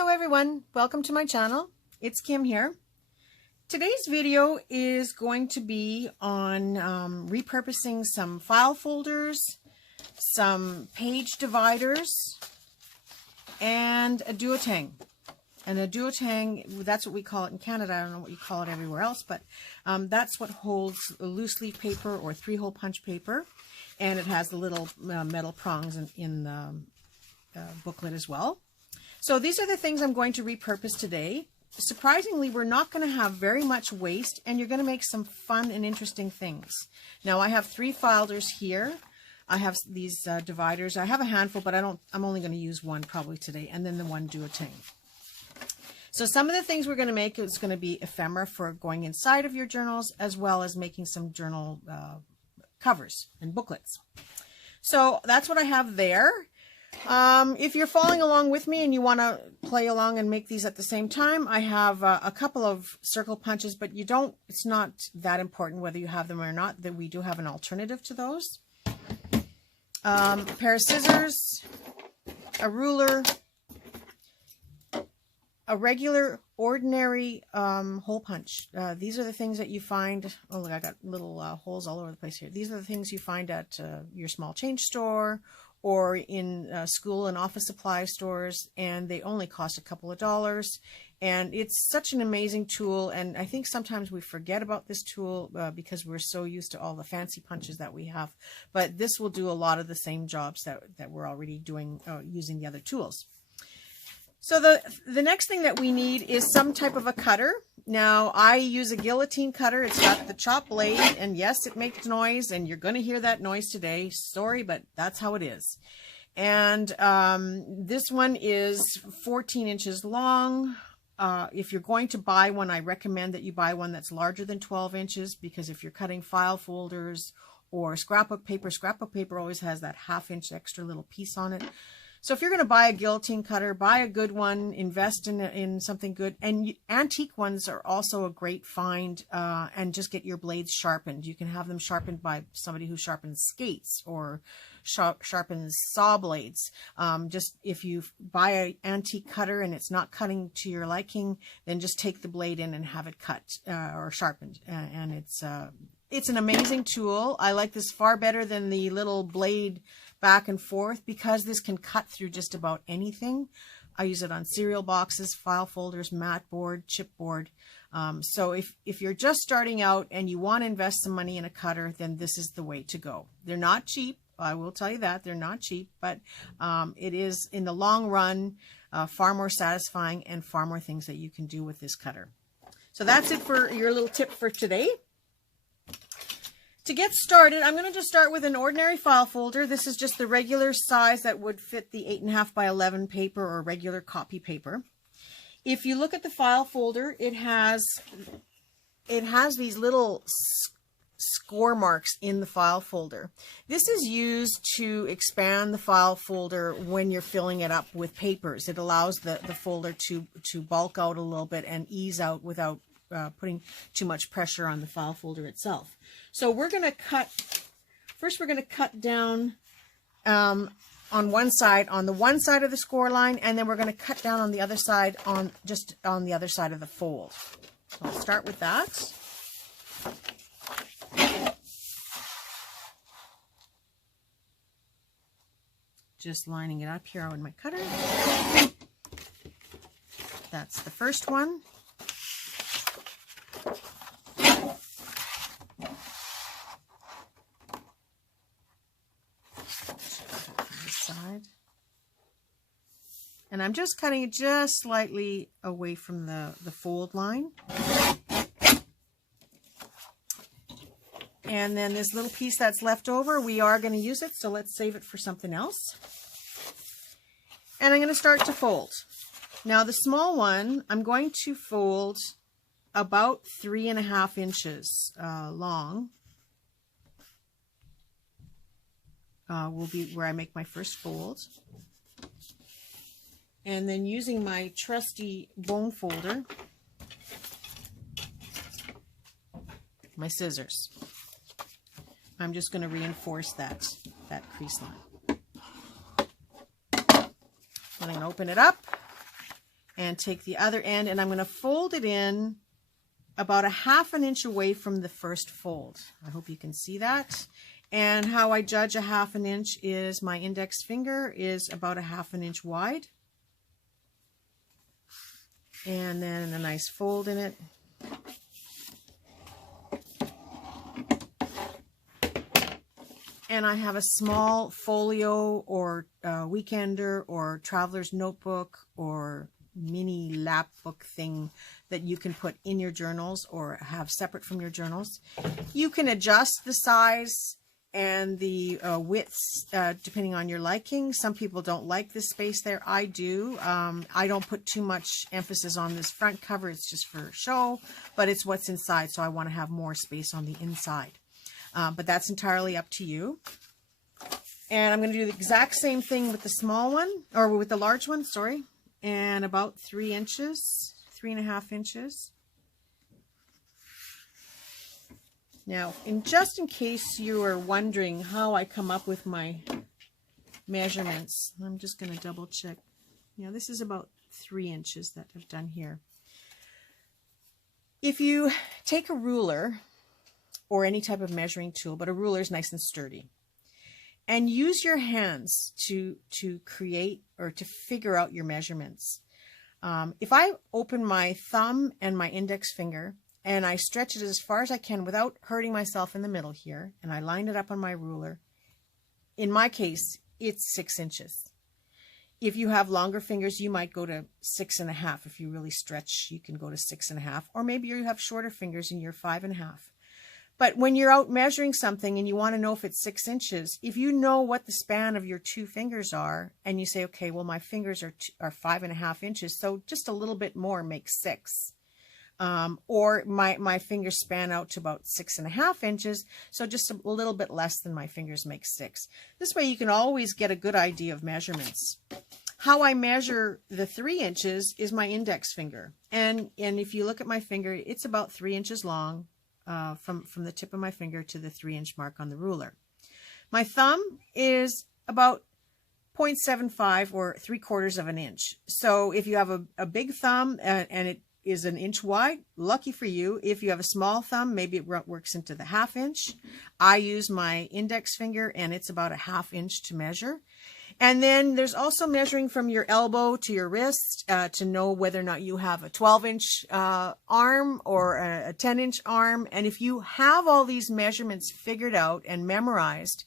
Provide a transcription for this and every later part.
Hello everyone, welcome to my channel. It's Kim here. Today's video is going to be on repurposing some file folders, some page dividers, and a Duotang. And a Duotang, that's what we call it in Canada. I don't know what you call it everywhere else, but that's what holds a loose leaf paper or 3-hole punch paper. And it has the little metal prongs in the booklet as well. So these are the things I'm going to repurpose today. Surprisingly, we're not going to have very much waste, and you're going to make some fun and interesting things. Now I have 3 folders here. I have these dividers. I have a handful, but I'm only going to use one probably today, and then the one Duotang. So some of the things we're going to make is going to be ephemera for going inside of your journals, as well as making some journal covers and booklets. So that's what I have there. If you're following along with me and you want to play along and make these at the same time, I have a couple of circle punches, but it's not that important whether you have them or not, that we do have an alternative to those. A pair of scissors, a ruler, a regular ordinary hole punch. These are the things that you find, oh look, I got little holes all over the place here. These are the things you find at your small change store or in school and office supply stores, and they only cost a couple of dollars. And it's such an amazing tool, and I think sometimes we forget about this tool because we're so used to all the fancy punches that we have. But this will do a lot of the same jobs that we're already doing using the other tools. So the next thing that we need is some type of a cutter. Now I use a guillotine cutter. It's got the chop blade, and yes, it makes noise, and you're going to hear that noise today. Sorry, but that's how it is. And this one is 14 inches long. If you're going to buy one, I recommend that you buy one that's larger than 12 inches, because if you're cutting file folders or scrapbook paper always has that ½ inch extra little piece on it. So if you're going to buy a guillotine cutter, buy a good one, invest in something good. And antique ones are also a great find, and just get your blades sharpened. You can have them sharpened by somebody who sharpens skates or sharpens saw blades. Just if you buy an antique cutter and it's not cutting to your liking, then just take the blade in and have it cut or sharpened. And it's an amazing tool. I like this far better than the little blade back and forth, because this can cut through just about anything. I use it on cereal boxes, file folders, mat board, chipboard. So if you're just starting out and you want to invest some money in a cutter, then this is the way to go. They're not cheap. I will tell you that they're not cheap, but it is in the long run far more satisfying and far more things that you can do with this cutter. So that's it for your little tip for today. To get started, I'm going to just start with an ordinary file folder. This is just the regular size that would fit the 8.5 by 11 paper or regular copy paper. If you look at the file folder, it has these little score marks in the file folder. This is used to expand the file folder when you're filling it up with papers. It allows the folder to bulk out a little bit and ease out without putting too much pressure on the file folder itself. So we're going to cut, first we're going to cut down on one side, on the one side of the score line, and then we're going to cut down on the other side, just on the other side of the fold. So I'll start with that. Just lining it up here on my cutter. That's the first one. Side. And I'm just cutting it just slightly away from the fold line. And then this little piece that's left over, we are going to use it, so let's save it for something else. And I'm going to start to fold. Now the small one, I'm going to fold about 3.5 inches long. Will be where I make my first fold. And then using my trusty bone folder, my scissors, I'm just going to reinforce that crease line. I'm going to open it up and take the other end, and I'm going to fold it in about 1/2 inch away from the first fold. I hope you can see that. And how I judge 1/2 inch is my index finger is about 1/2 inch wide. And then a nice fold in it. And I have a small folio or weekender or traveler's notebook or mini lap book thing that you can put in your journals or have separate from your journals. You can adjust the size and the widths depending on your liking. Some people don't like this space there. I do. I don't put too much emphasis on this front cover. It's just for show, but it's what's inside, so I want to have more space on the inside. But that's entirely up to you. And I'm going to do the exact same thing with the small one, or with the large one, sorry. And about 3 inches, 3.5 inches. Now, just in case you are wondering how I come up with my measurements, I'm just going to double check. Yeah, this is about 3 inches that I've done here. If you take a ruler, or any type of measuring tool, but a ruler is nice and sturdy, and use your hands to create or to figure out your measurements. If I open my thumb and my index finger and I stretch it as far as I can without hurting myself in the middle here, and I line it up on my ruler, in my case, it's 6 inches. If you have longer fingers, you might go to 6.5. If you really stretch, you can go to 6.5, or maybe you have shorter fingers and you're 5.5. But when you're out measuring something and you want to know if it's 6 inches, if you know what the span of your 2 fingers are, and you say, okay, well, my fingers are 5.5 inches, so just a little bit more makes 6. Or my fingers span out to about 6.5 inches, so just a little bit less than my fingers makes 6. This way you can always get a good idea of measurements. How I measure the 3 inches is my index finger. And if you look at my finger, it's about 3 inches long. From the tip of my finger to the 3-inch mark on the ruler. My thumb is about 0.75 or 3/4 of an inch. So if you have a big thumb and it is an inch wide, lucky for you. If you have a small thumb, maybe it works into the 1/2 inch. I use my index finger and it's about 1/2 inch to measure. And then there's also measuring from your elbow to your wrist to know whether or not you have a 12-inch arm or a 10-inch arm. And if you have all these measurements figured out and memorized,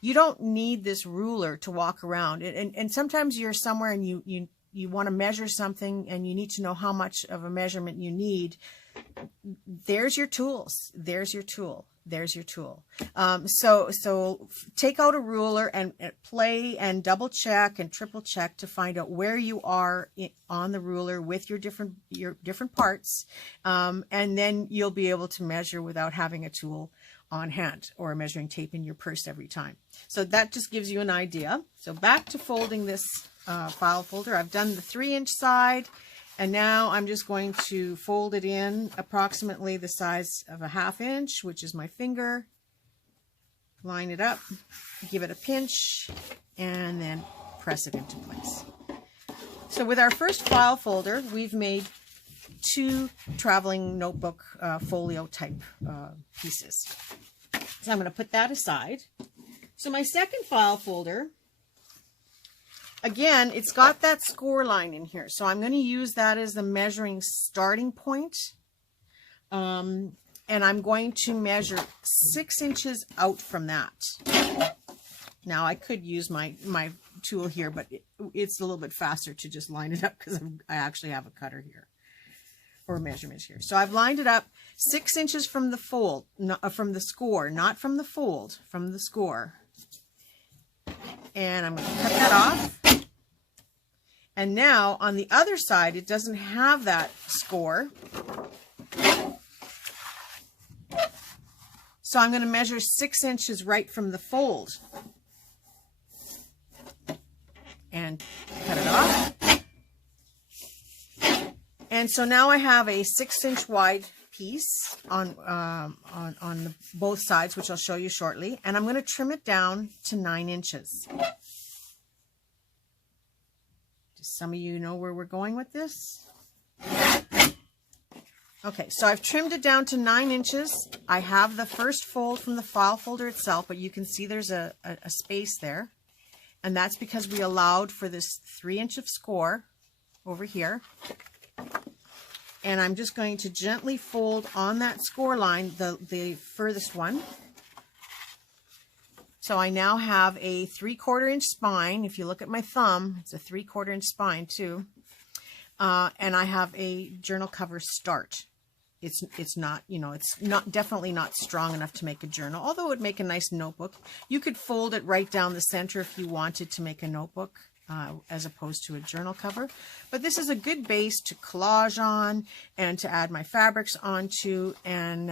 you don't need this ruler to walk around. And sometimes you're somewhere and you want to measure something and you need to know how much of a measurement you need. There's your tools. There's your tool. There's your tool. So take out a ruler and play and double check and triple check to find out where you are on the ruler with your different parts. And then you'll be able to measure without having a tool on hand or a measuring tape in your purse every time. So that just gives you an idea. So back to folding this file folder. I've done the 3-inch side. And now I'm just going to fold it in approximately the size of a 1/2 inch, which is my finger. Line it up, give it a pinch, and then press it into place. So with our first file folder, we've made 2 traveling notebook folio type pieces. So I'm going to put that aside. So my second file folder, again, it's got that score line in here, so I'm going to use that as the measuring starting point. And I'm going to measure 6 inches out from that. Now, I could use my tool here, but it's a little bit faster to just line it up because I actually have a cutter here, or a measurement here. So I've lined it up 6 inches from the fold, from the score, not from the fold, from the score. And I'm going to cut that off. And now on the other side, it doesn't have that score. So I'm going to measure 6 inches right from the fold. And cut it off. And so now I have a 6-inch wide piece on both sides, which I'll show you shortly. And I'm going to trim it down to 9 inches. Some of you know where we're going with this. Okay, so I've trimmed it down to 9 inches. I have the first fold from the file folder itself, but you can see there's a space there. And that's because we allowed for this 3 inch of score over here. And I'm just going to gently fold on that score line, the furthest one. So I now have a 3/4 inch spine. If you look at my thumb, it's a 3/4 inch spine too. And I have a journal cover start. It's not, you know, it's not, definitely not strong enough to make a journal, although it would make a nice notebook. You could fold it right down the center if you wanted to make a notebook, as opposed to a journal cover. But this is a good base to collage on and to add my fabrics onto, and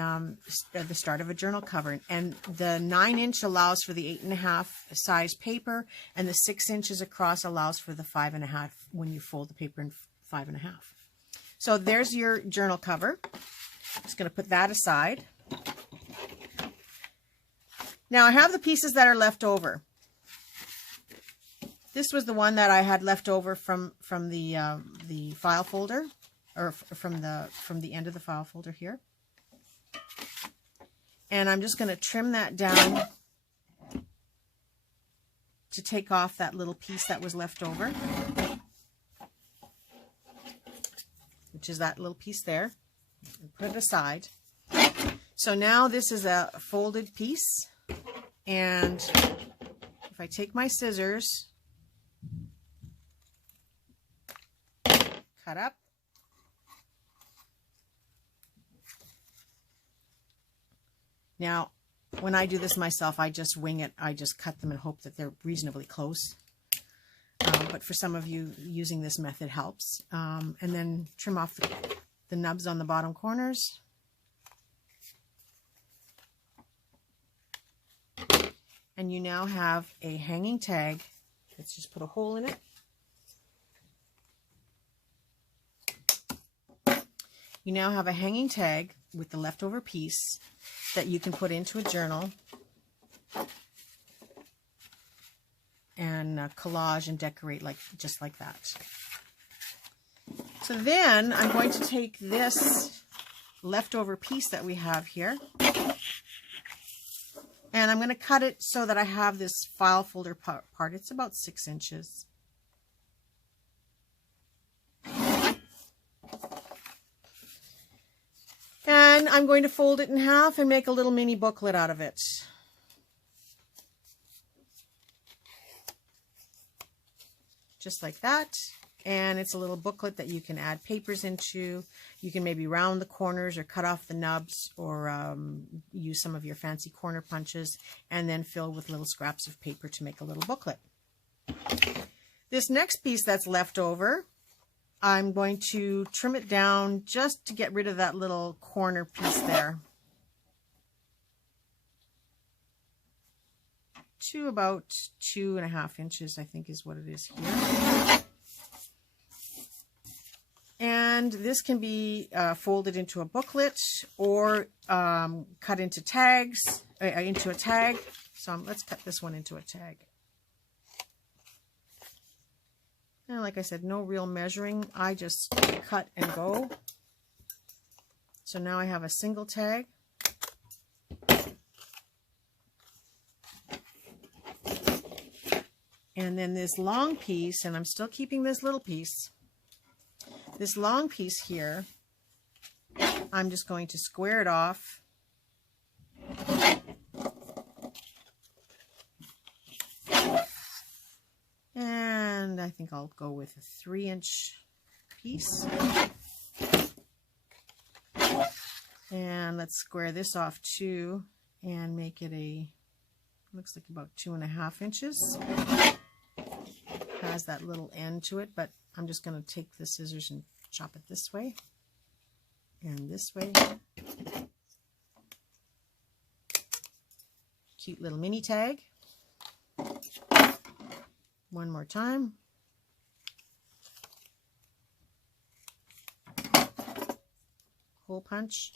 the start of a journal cover. And the 9 inch allows for the 8.5 size paper, and the 6 inches across allows for the 5.5 when you fold the paper in 5.5. So there's your journal cover. Just going to put that aside. Now I have the pieces that are left over. This was the one that I had left over from the file folder, or from the end of the file folder here. And I'm just going to trim that down to take off that little piece that was left over, which is that little piece there. And put it aside. So now this is a folded piece, and if I take my scissors, cut up, now when I do this myself, I just wing it. I just cut them and hope that they're reasonably close. But for some of you, using this method helps. And then trim off the nubs on the bottom corners. And you now have a hanging tag. Let's just put a hole in it. You now have a hanging tag with the leftover piece that you can put into a journal and collage and decorate just like that. So then I'm going to take this leftover piece that we have here, and I'm going to cut it so that I have this file folder part. It's about 6 inches. And I'm going to fold it in half and make a little mini booklet out of it. Just like that. And it's a little booklet that you can add papers into. You can maybe round the corners or cut off the nubs, or use some of your fancy corner punches, and then fill with little scraps of paper to make a little booklet. This next piece that's left over, I'm going to trim it down just to get rid of that little corner piece there, to about 2.5 inches, I think is what it is here. And this can be folded into a booklet, or cut into tags, into a tag. So let's cut this one into a tag. And like I said, no real measuring. I just cut and go. So now I have a single tag. And then this long piece, and I'm still keeping this little piece. This long piece here, I'm just going to square it off. And I think I'll go with a 3-inch piece. And let's square this off too and make it looks like about 2.5 inches. Has that little end to it, but I'm just going to take the scissors and chop it this way and this way. Cute little mini tag. One more time. Hole punch.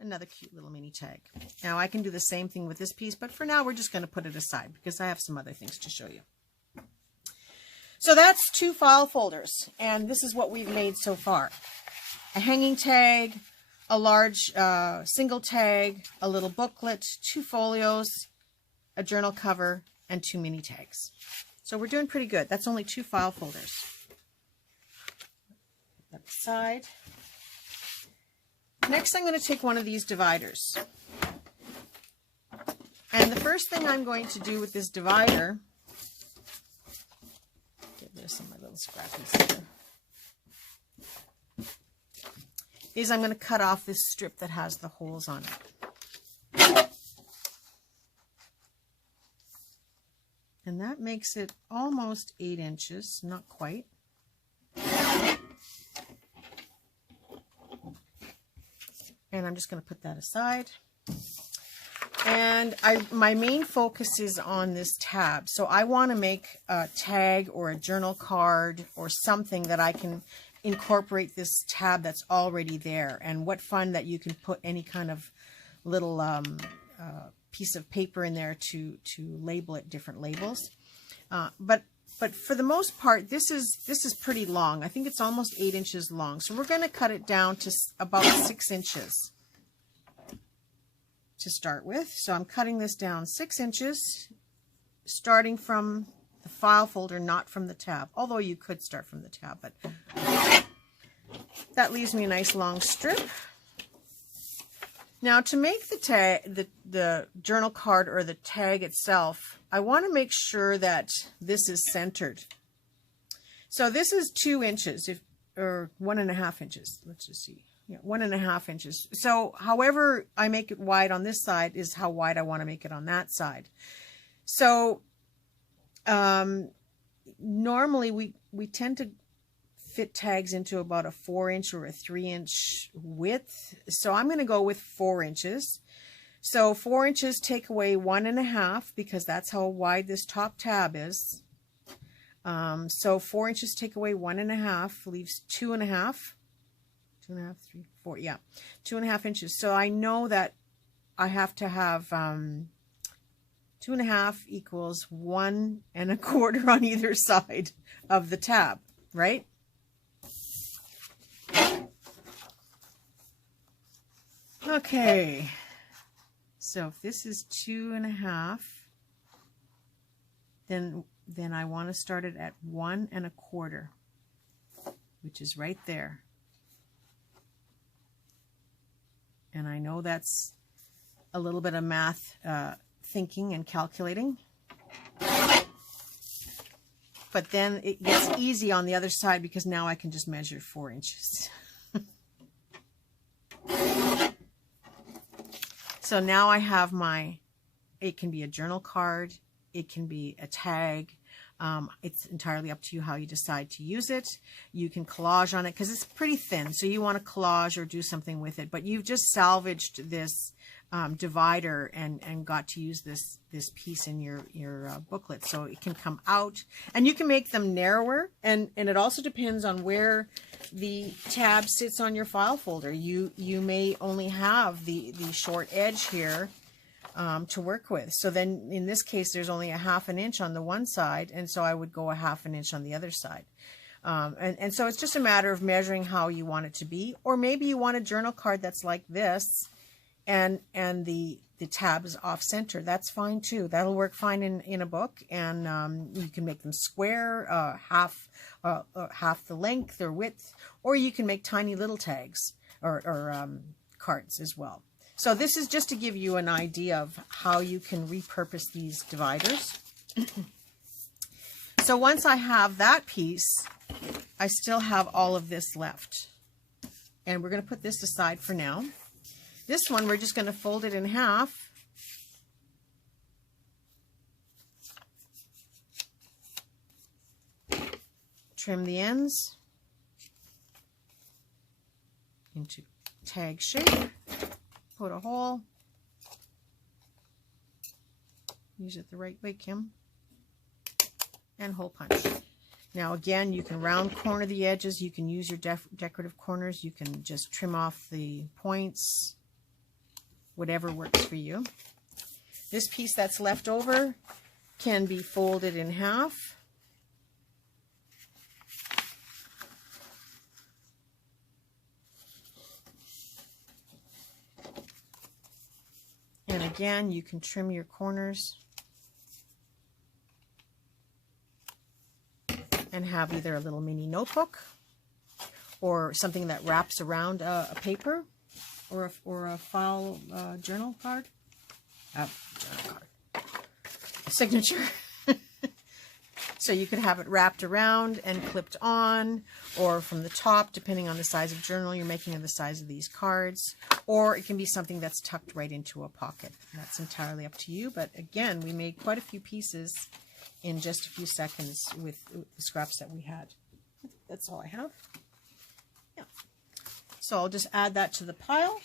Another cute little mini tag. Now I can do the same thing with this piece, but for now we're just going to put it aside because I have some other things to show you. So that's 2 file folders, and this is what we've made so far. A hanging tag, a large single tag, a little booklet, 2 folios, a journal cover, and 2 mini tags. So we're doing pretty good. That's only 2 file folders. Put that aside. Next, I'm going to take one of these dividers. And the first thing I'm going to do with this divider, get rid of some of my little scrappies here, is I'm going to cut off this strip that has the holes on it. And that makes it almost 8 inches, not quite. And I'm just going to put that aside. And my main focus is on this tab. So I want to make a tag or a journal card or something that I can incorporate this tab that's already there. And what fun that you can put any kind of little piece of paper in there to label it different labels. But for the most part, this is pretty long. I think it's almost 8 inches long. So we're going to cut it down to about 6 inches to start with. So I'm cutting this down 6 inches, starting from the file folder, not from the tab. Although you could start from the tab, but that leaves me a nice long strip. Now, to make the tag, the journal card or the tag itself, I want to make sure that this is centered. So this is 2 inches, or 1.5 inches. Let's just see. Yeah, 1.5 inches. So however I make it wide on this side is how wide I want to make it on that side. So normally we tend to fit tags into about a 4-inch or a 3-inch width. So I'm going to go with 4 inches. So 4 inches, take away 1.5, because that's how wide this top tab is. So 4 inches, take away 1.5, leaves 2.5. 2.5, 3, 4, yeah, 2.5 inches. So I know that I have to have 2.5 equals 1 1/4 on either side of the tab, right? Okay, so if this is 2.5, then I want to start it at 1 1/4, which is right there. And I know that's a little bit of math thinking and calculating. But then it gets easy on the other side, because now I can just measure 4 inches. So now I have it can be a journal card, it can be a tag. It's entirely up to you how you decide to use it. You can collage on it because it's pretty thin, so you want to collage or do something with it. But you've just salvaged this divider and got to use this piece in your booklet, so it can come out. And you can make them narrower, and it also depends on where the tab sits on your file folder. You may only have the short edge here to work with. So then in this case, there's only 1/2 inch on the one side, and so I would go 1/2 inch on the other side. And so it's just a matter of measuring how you want it to be. Or maybe you want a journal card that's like this, and the tab is off center. That's fine too. That'll work fine in a book, and you can make them square, half the length or width, or you can make tiny little tags or cards as well. So this is just to give you an idea of how you can repurpose these dividers. So once I have that piece, I still have all of this left. And we're going to put this aside for now. This one, we're just going to fold it in half. Trim the ends into tag shape. Put a hole. Use it the right way, Kim. And hole punch. Now again, you can round corner the edges. You can use your decorative corners. You can just trim off the points. Whatever works for you. This piece that's left over can be folded in half. again, you can trim your corners and have either a little mini notebook or something that wraps around a paper or a file journal card. Journal card. A signature. So you could have it wrapped around and clipped on, or from the top, depending on the size of journal you're making and the size of these cards. Or it can be something that's tucked right into a pocket. That's entirely up to you. But again, we made quite a few pieces in just a few seconds with the scraps that we had. That's all I have. Yeah. So I'll just add that to the pile.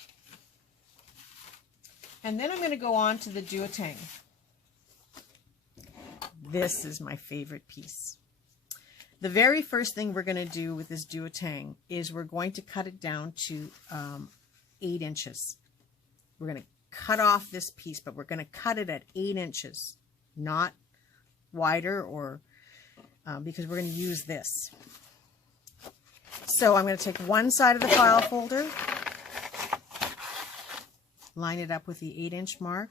And then I'm going to go on to the Duotang. This is my favorite piece. The very first thing we're going to do with this Duotang is we're going to cut it down to 8 inches. We're going to cut off this piece, but we're going to cut it at 8 inches, not wider, or because we're going to use this. So I'm going to take one side of the file folder, line it up with the 8-inch mark.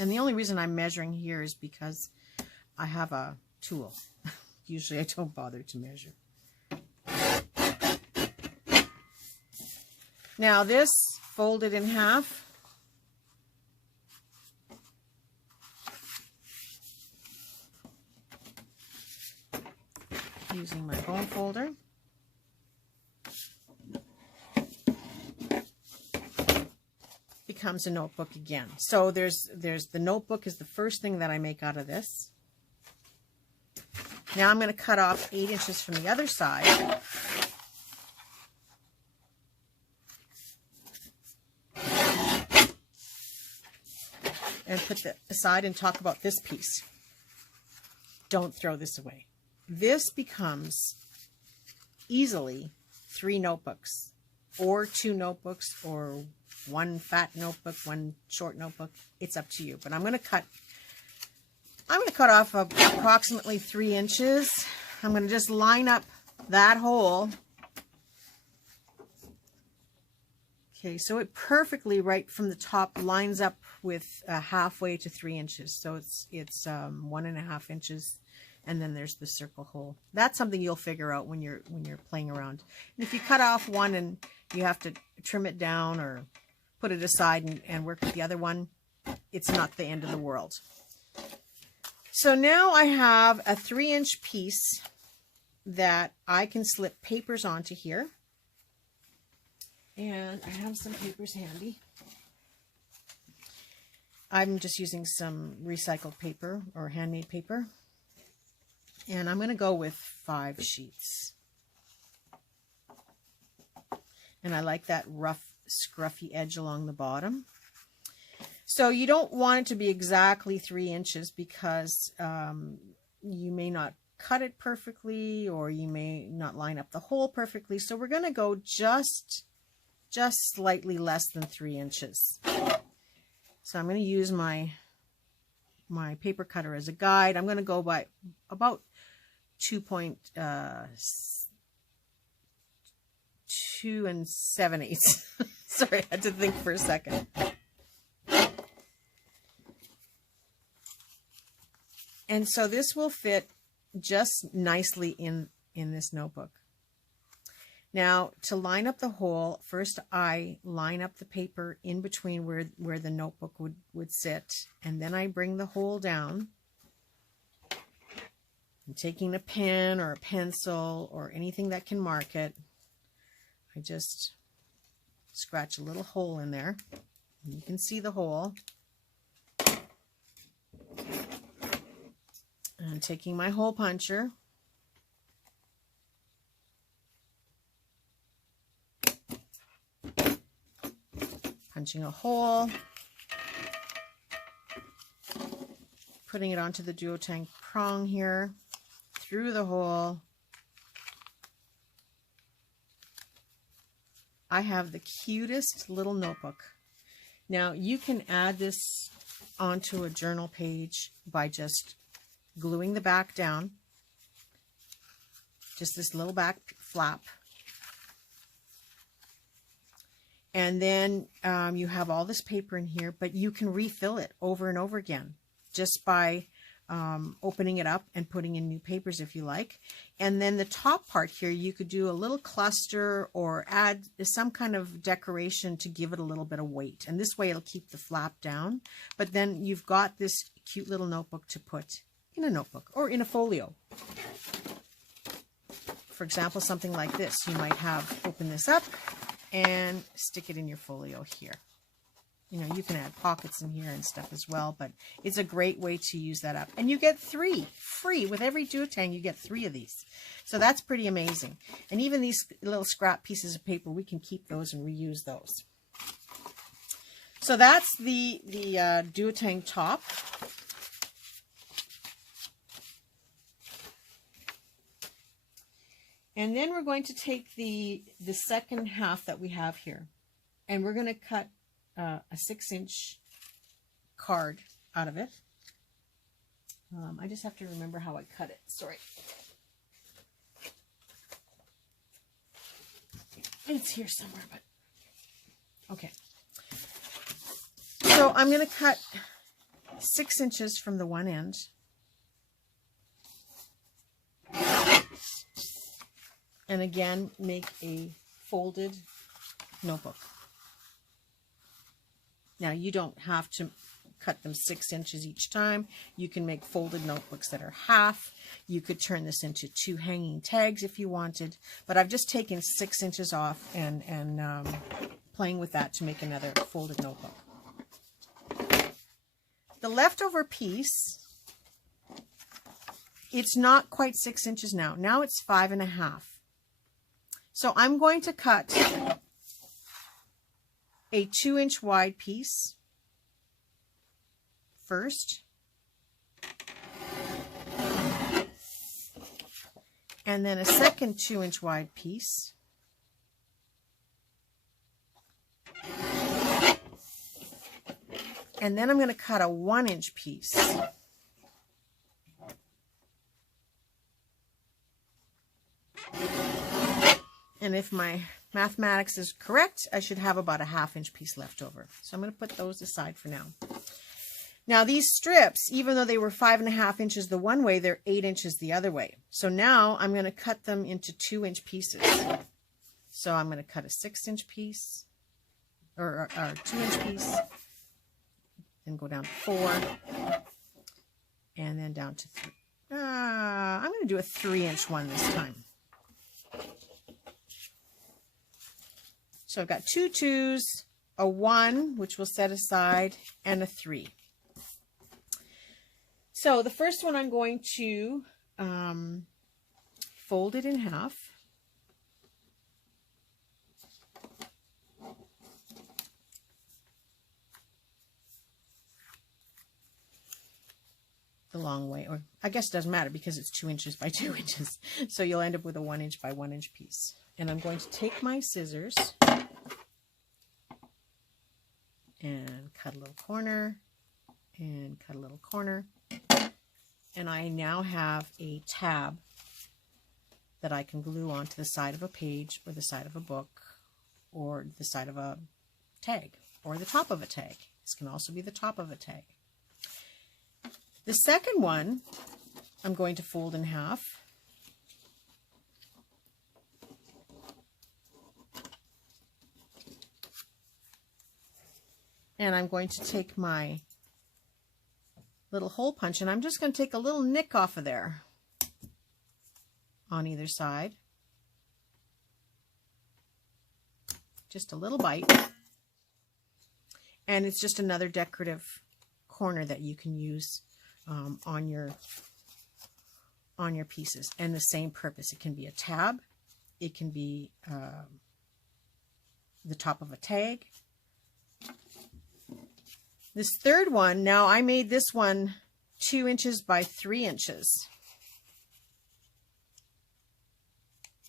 And the only reason I'm measuring here is because I have a tool. Usually I don't bother to measure. Now this, folded in half. Using my bone folder. Becomes a notebook again. So there's the notebook is the first thing that I make out of this. Now I'm going to cut off 8 inches from the other side. And put that aside and talk about this piece. Don't throw this away. This becomes easily 3 notebooks, or 2 notebooks, or 1 fat notebook, 1 short notebook. It's up to you. But I'm going to cut off approximately 3 inches. I'm going to just line up that hole. Okay, so it perfectly right from the top lines up with halfway to 3 inches. So it's 1.5 inches, and then there's the circle hole. That's something you'll figure out when you're playing around. And if you cut off one and you have to trim it down or put it aside and work with the other one, it's not the end of the world. So now I have a 3-inch piece that I can slip papers onto here. And I have some papers handy. I'm just using some recycled paper or handmade paper. And I'm going to go with 5 sheets. And I like that rough, scruffy edge along the bottom. So you don't want it to be exactly 3 inches because you may not cut it perfectly, or you may not line up the hole perfectly. So we're going to go just slightly less than 3 inches. So I'm going to use my paper cutter as a guide. I'm going to go by about 2 7/8. Sorry, I had to think for a second. And so this will fit just nicely in this notebook. Now, to line up the hole, first I line up the paper in between where the notebook would sit, and then I bring the hole down. I'm taking a pen or a pencil or anything that can mark it. I just scratch a little hole in there. And you can see the hole. And taking my hole puncher, punching a hole, putting it onto the Duotang prong here, through the hole. I have the cutest little notebook. Now you can add this onto a journal page by just gluing the back down, just this little back flap, And then you have all this paper in here, but you can refill it over and over again just by opening it up and putting in new papers if you like. And then the top part here, you could do a little cluster or add some kind of decoration to give it a little bit of weight. And this way it'll keep the flap down. But then you've got this cute little notebook to put in a notebook or in a folio. For example, something like this. You might have open this up and stick it in your folio here. You know, you can add pockets in here and stuff as well, but it's a great way to use that up. And you get 3 free. With every Duotang, you get 3 of these. So that's pretty amazing. And even these little scrap pieces of paper, we can keep those and reuse those. So that's the Duotang top. And then we're going to take the second half that we have here, and we're going to cut a 6-inch card out of it. I just have to remember how I cut it. Sorry. It's here somewhere, but okay. So I'm going to cut 6 inches from the one end. And again, make a folded notebook. Now, you don't have to cut them 6 inches each time. You can make folded notebooks that are half. You could turn this into 2 hanging tags if you wanted. But I've just taken 6 inches off and playing with that to make another folded notebook. The leftover piece, it's not quite 6 inches now. Now it's 5.5. So I'm going to cut a 2-inch wide piece first, and then a second 2-inch wide piece, and then I'm going to cut a 1-inch piece. And if my mathematics is correct, I should have about a 1/2-inch piece left over. So I'm going to put those aside for now. Now these strips, even though they were 5.5 inches the one way, they're 8 inches the other way. So now I'm going to cut them into 2-inch pieces. So I'm going to cut a 6-inch piece, or a 2-inch piece, then go down to 4, and then down to 3. I'm going to do a 3-inch one this time. So I've got 2 2s, a 1, which we'll set aside, and a 3. So the first one I'm going to fold it in half. The long way, or I guess it doesn't matter because it's 2 inches by 2 inches. So you'll end up with a 1-inch by 1-inch piece. And I'm going to take my scissors and cut a little corner and cut a little corner. And I now have a tab that I can glue onto the side of a page or the side of a book or the side of a tag or the top of a tag. This can also be the top of a tag. The second one I'm going to fold in half. And I'm going to take my little hole punch, and I'm just going to take a little nick off of there on either side. Just a little bite. And it's just another decorative corner that you can use on your pieces. And the same purpose. It can be a tab. It can be the top of a tag. This third one, now I made this one 2 inches by 3 inches.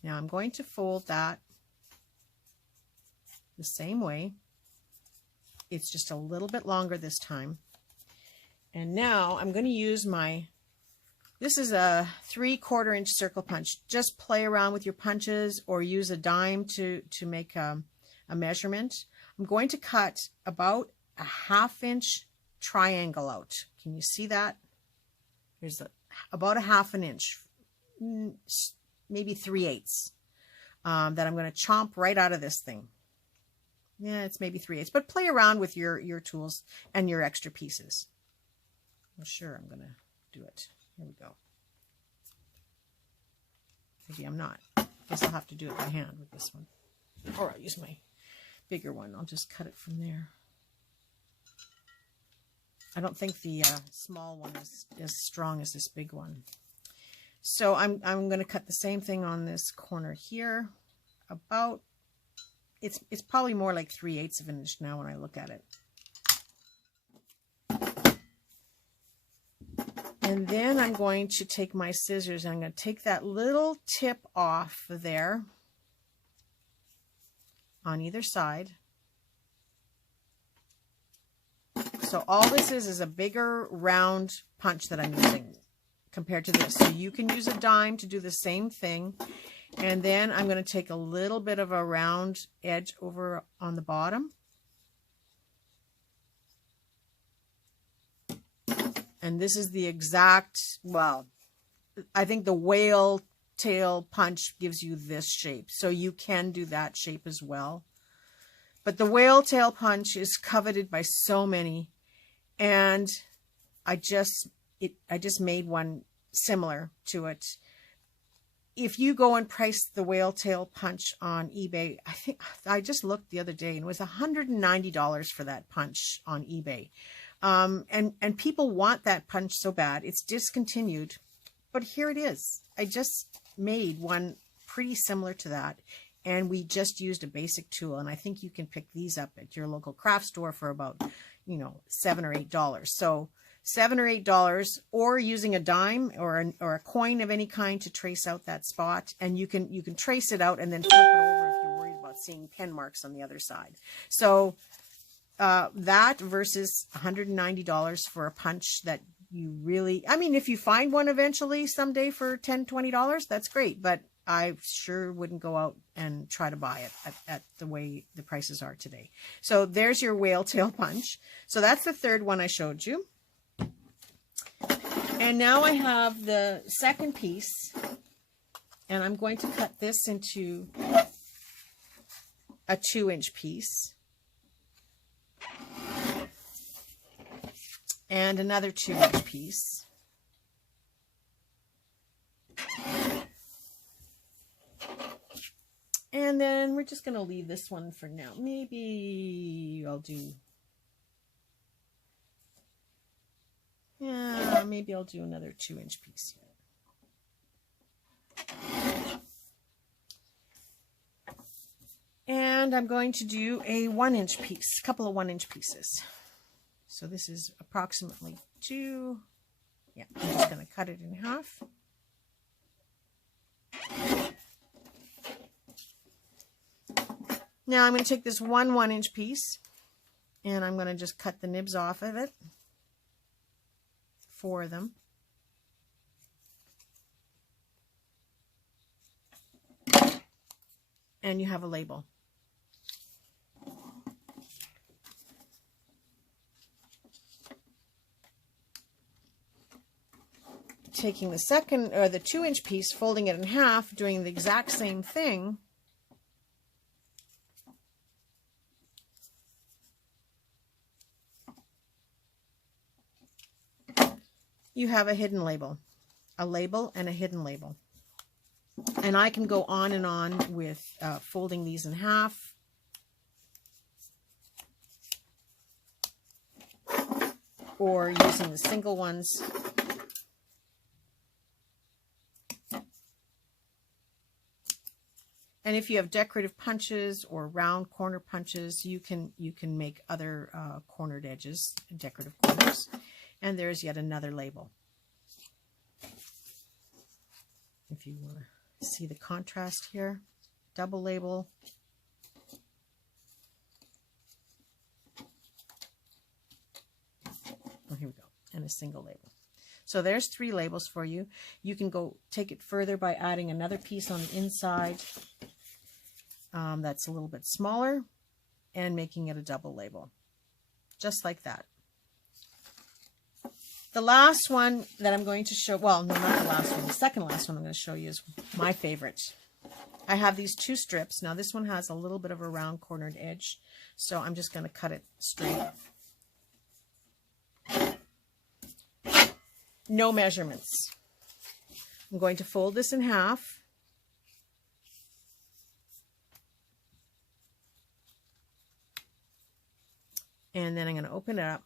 Now I'm going to fold that the same way. It's just a little bit longer this time. And now I'm going to use this is a 3/4 inch circle punch. Just play around with your punches or use a dime to make a measurement. I'm going to cut about a 1/2 inch triangle out. Can you see that? Here's about a 1/2 inch, maybe 3/8, that I'm going to chomp right out of this thing. Yeah, it's maybe 3/8, but play around with your tools and your extra pieces. Well, sure, I'm going to do it. Here we go. Maybe I'm not. Guess I'll have to do it by hand with this one. Or I'll use my bigger one. I'll just cut it from there. I don't think the small one is as strong as this big one. So I'm going to cut the same thing on this corner here. About, it's probably more like 3/8 of an inch now when I look at it. And then I'm going to take my scissors and I'm going to take that little tip off there on either side. So all this is a bigger round punch that I'm using compared to this. So you can use a dime to do the same thing. And then I'm going to take a little bit of a round edge over on the bottom. And this is the exact, well, I think the whale tail punch gives you this shape. So you can do that shape as well. But the whale tail punch is coveted by so many. And I just made one similar to it. If you go and price the whale tail punch on eBay, I think I just looked the other day and it was $190 for that punch on eBay. And people want that punch so bad. It's discontinued, but here it is. I just made one pretty similar to that, and we just used a basic tool. And I think you can pick these up at your local craft store for about, you know, $7 or $8. So $7 or $8, or using a dime or a coin of any kind to trace out that spot, and you can trace it out and then flip it over if you're worried about seeing pen marks on the other side. So that versus $190 for a punch that you really, I mean, if you find one eventually someday for $10, $20, that's great. But I sure wouldn't go out and try to buy it at the way the prices are today. So there's your whale tail punch. So that's the third one I showed you. And now I have the second piece, and I'm going to cut this into a 2-inch piece. And another 2-inch piece. And then we're just going to leave this one for now. Maybe I'll do, yeah, maybe I'll do another 2-inch piece here. And I'm going to do a 1-inch piece, a couple of 1-inch pieces. So this is approximately 2. Yeah, I'm just going to cut it in half. Now I'm going to take this 1-inch piece and I'm going to just cut the nibs off of it. 4 of them. And you have a label. Taking the second or the 2-inch piece, folding it in half, doing the exact same thing. You have a hidden label, a label and a hidden label. And I can go on and on with folding these in half. Or using the single ones. And if you have decorative punches or round corner punches, you can make other cornered edges, decorative corners. And there's yet another label. If you want to see the contrast here, double label. Oh, here we go, and a single label. So there's 3 labels for you. You can go take it further by adding another piece on the inside that's a little bit smaller. and making it a double label. Just like that. The last one that I'm going to show, well, no, not the last one, the second last one I'm going to show you is my favorite. I have these 2 strips. Now this one has a little bit of a round cornered edge, so I'm just going to cut it straight. No measurements. I'm going to fold this in half. And then I'm going to open it up.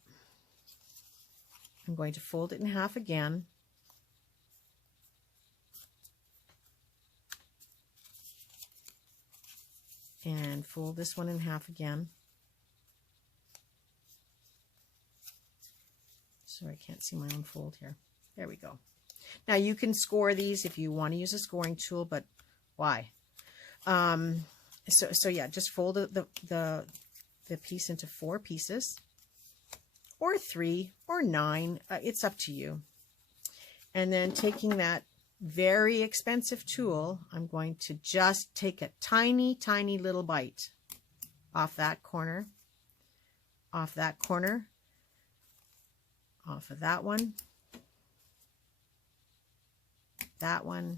I'm going to fold it in half again. And fold this one in half again. So I can't see my own fold here. There we go. Now you can score these if you want to use a scoring tool, but why? So yeah, just fold the piece into 4 pieces, or 3, or 9. It's up to you. And then taking that very expensive tool, I'm going to just take a tiny, tiny little bite off that corner, off that corner, off of that one, that one.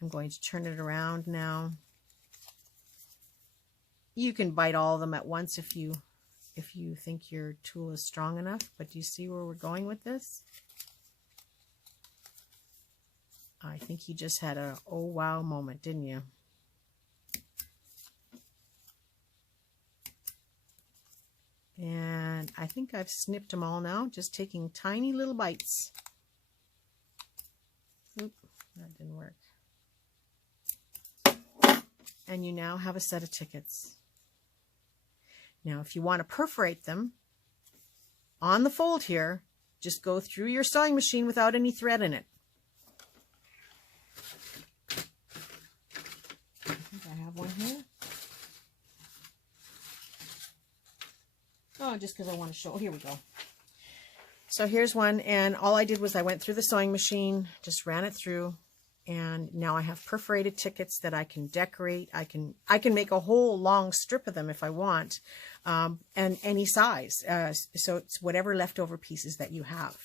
I'm going to turn it around now. You can bite all of them at once if you think your tool is strong enough, but do you see where we're going with this? I think you just had a oh wow moment, didn't you? And I think I've snipped them all now, just taking tiny little bites. Oop, that didn't work. And you now have a set of tickets. Now, if you want to perforate them on the fold here, just go through your sewing machine without any thread in it. I think I have one here. Oh, just because I want to show. Oh, here we go. So here's one, and all I did was I went through the sewing machine, just ran it through, and now I have perforated tickets that I can decorate. I can make a whole long strip of them if I want, and any size. So it's whatever leftover pieces that you have.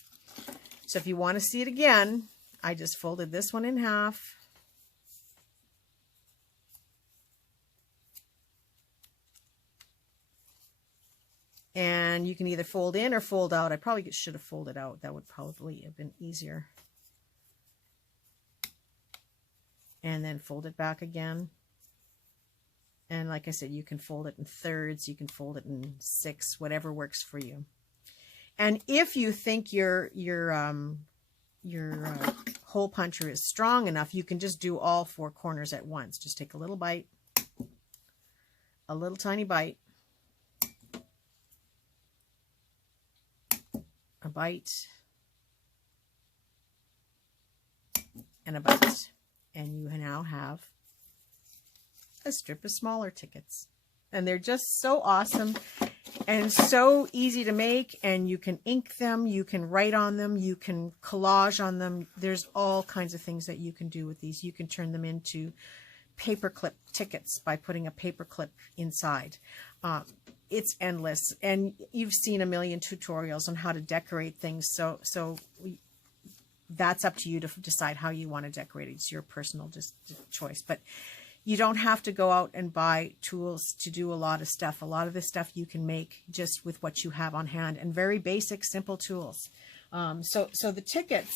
So if you want to see it again, I just folded this one in half. And you can either fold in or fold out. I probably should have folded out. That would probably have been easier. And then fold it back again. And like I said, you can fold it in thirds. You can fold it in 6, whatever works for you. And if you think your hole puncher is strong enough, you can just do all 4 corners at once. Just take a little bite, a little tiny bite, a bite, and a bite. And you now have a strip of smaller tickets. And they're just so awesome and so easy to make. And you can ink them, you can write on them, you can collage on them. There's all kinds of things that you can do with these. You can turn them into paperclip tickets by putting a paperclip inside. It's endless, and you've seen a million tutorials on how to decorate things. So that's up to you to decide how you want to decorate it. It's your personal choice, but you don't have to go out and buy tools to do a lot of stuff. A lot of this stuff you can make just with what you have on hand, and very basic, simple tools. So the tickets,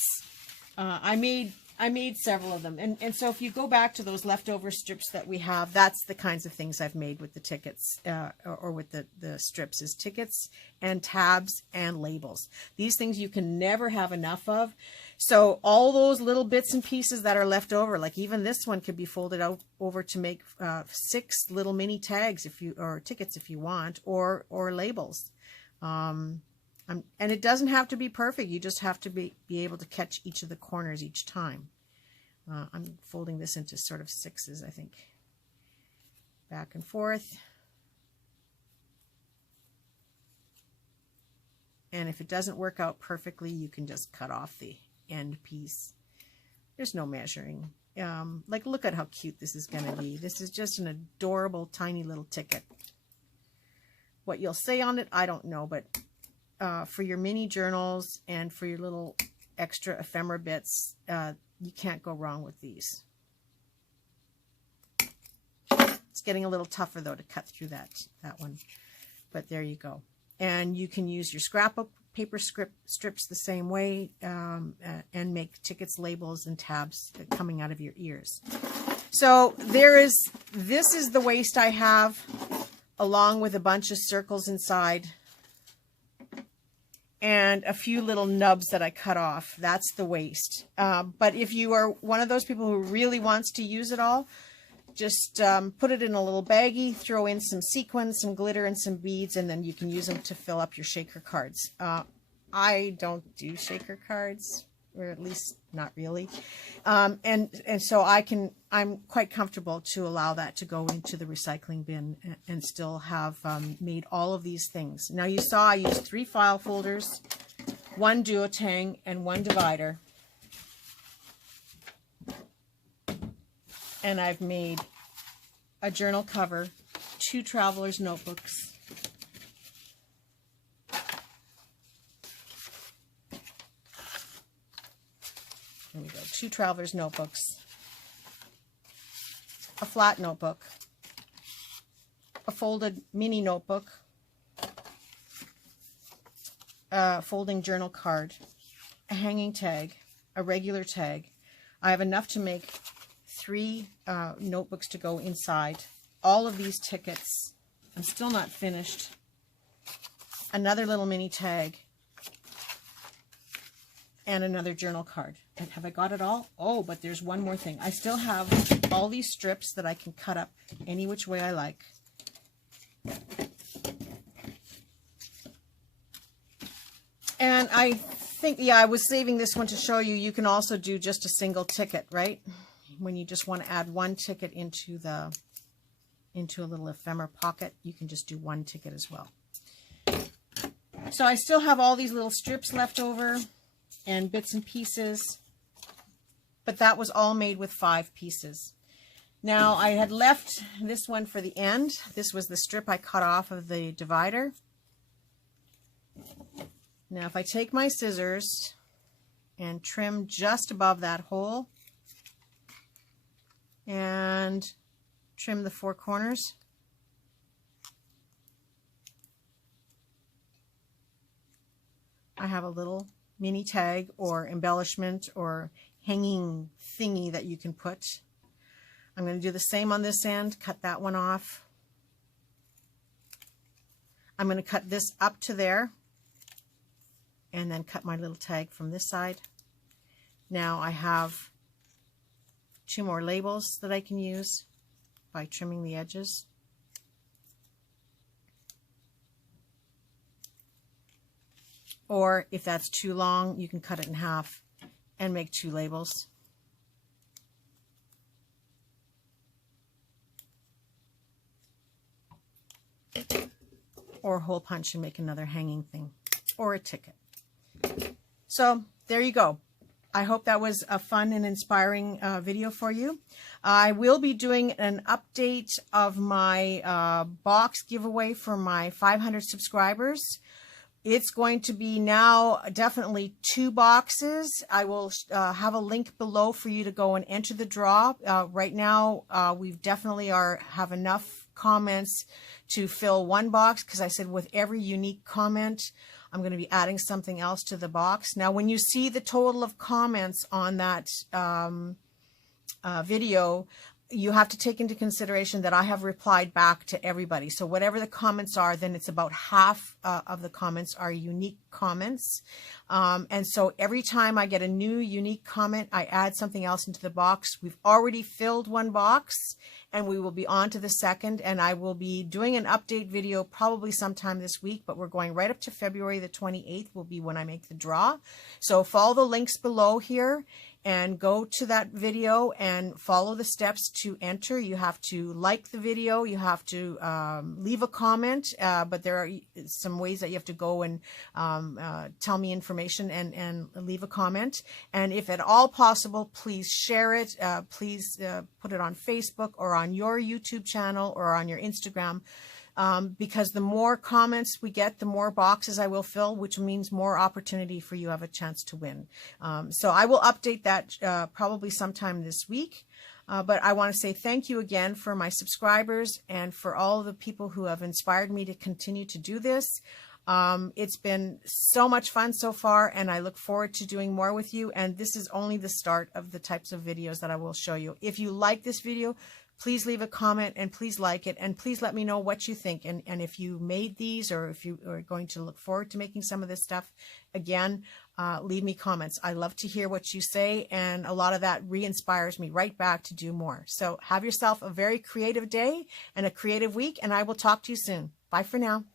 I made several of them. And so if you go back to those leftover strips that we have, that's the kinds of things I've made with the tickets, or with the strips, is tickets and tabs and labels. These things you can never have enough of. So all those little bits and pieces that are left over, like even this one could be folded out over to make 6 little mini tags or tickets if you want, or labels. And it doesn't have to be perfect. You just have to be able to catch each of the corners each time. I'm folding this into sort of 6s, I think. Back and forth. And if it doesn't work out perfectly, you can just cut off the end piece. There's no measuring. Like, look at how cute this is going to be. This is just an adorable, tiny little ticket. What you'll say on it, I don't know, but for your mini journals and for your little extra ephemera bits, you can't go wrong with these. It's getting a little tougher though to cut through that one, but there you go. And you can use your scrapbook paper strips the same way, and make tickets, labels, and tabs coming out of your ears. So this is the waist I have, along with a bunch of circles inside and a few little nubs that I cut off. That's the waist. But if you are one of those people who really wants to use it all, just put it in a little baggie, throw in some sequins, some glitter, and some beads, and then you can use them to fill up your shaker cards. I don't do shaker cards, or at least not really. And so I'm quite comfortable to allow that to go into the recycling bin and still have made all of these things. Now you saw I used 3 file folders, 1 Duotang, and 1 divider. And I've made a journal cover, 2 traveler's notebooks, there we go, 2 traveler's notebooks, a flat notebook, a folded mini notebook, a folding journal card, a hanging tag, a regular tag. I have enough to make 3 notebooks to go inside. All of these tickets. I'm still not finished. Another little mini tag. And another journal card. And have I got it all? Oh, but there's one more thing. I still have all these strips that I can cut up any which way I like. And I think, yeah, I was saving this one to show you. You can also do just a single ticket, right? When you just want to add 1 ticket into a little ephemera pocket, you can just do 1 ticket as well. So I still have all these little strips left over and bits and pieces, but that was all made with 5 pieces. Now I had left this one for the end. This was the strip I cut off of the divider. Now if I take my scissors and trim just above that hole, and trim the 4 corners, I have a little mini tag or embellishment or hanging thingy that you can put. I'm going to do the same on this end, cut that one off. I'm going to cut this up to there and then cut my little tag from this side. Now I have 2 more labels that I can use by trimming the edges. Or if that's too long, you can cut it in half and make 2 labels. Or hole punch and make another hanging thing or a ticket. So there you go. I hope that was a fun and inspiring video for you. I will be doing an update of my box giveaway for my 500 subscribers. It's going to be now definitely 2 boxes. I will have a link below for you to go and enter the draw. Right now, we definitely have enough comments to fill 1 box, because I said with every unique comment, I'm going to be adding something else to the box. Now, when you see the total of comments on that video, you have to take into consideration that I have replied back to everybody. So whatever the comments are, then it's about half of the comments are unique comments. And so every time I get a new unique comment, I add something else into the box. We've already filled 1 box, and we will be on to the second. And I will be doing an update video probably sometime this week, but we're going right up to February the 28th will be when I make the draw. So follow the links below here and go to that video and follow the steps to enter. You have to like the video, you have to leave a comment, but there are some ways that you have to go and tell me information and leave a comment. And if at all possible, please share it. Please put it on Facebook or on your YouTube channel or on your Instagram. because the more comments we get, the more boxes I will fill, which means more opportunity for you to have a chance to win. So I will update that probably sometime this week. But I want to say thank you again for my subscribers and for all the people who have inspired me to continue to do this. It's been so much fun so far, and I look forward to doing more with you. And this is only the start of the types of videos that I will show you. If you like this video, please leave a comment and please like it, and please let me know what you think. And if you made these, or if you are going to look forward to making some of this stuff again, leave me comments. I love to hear what you say, and a lot of that re-inspires me right back to do more. So have yourself a very creative day and a creative week, and I will talk to you soon. Bye for now.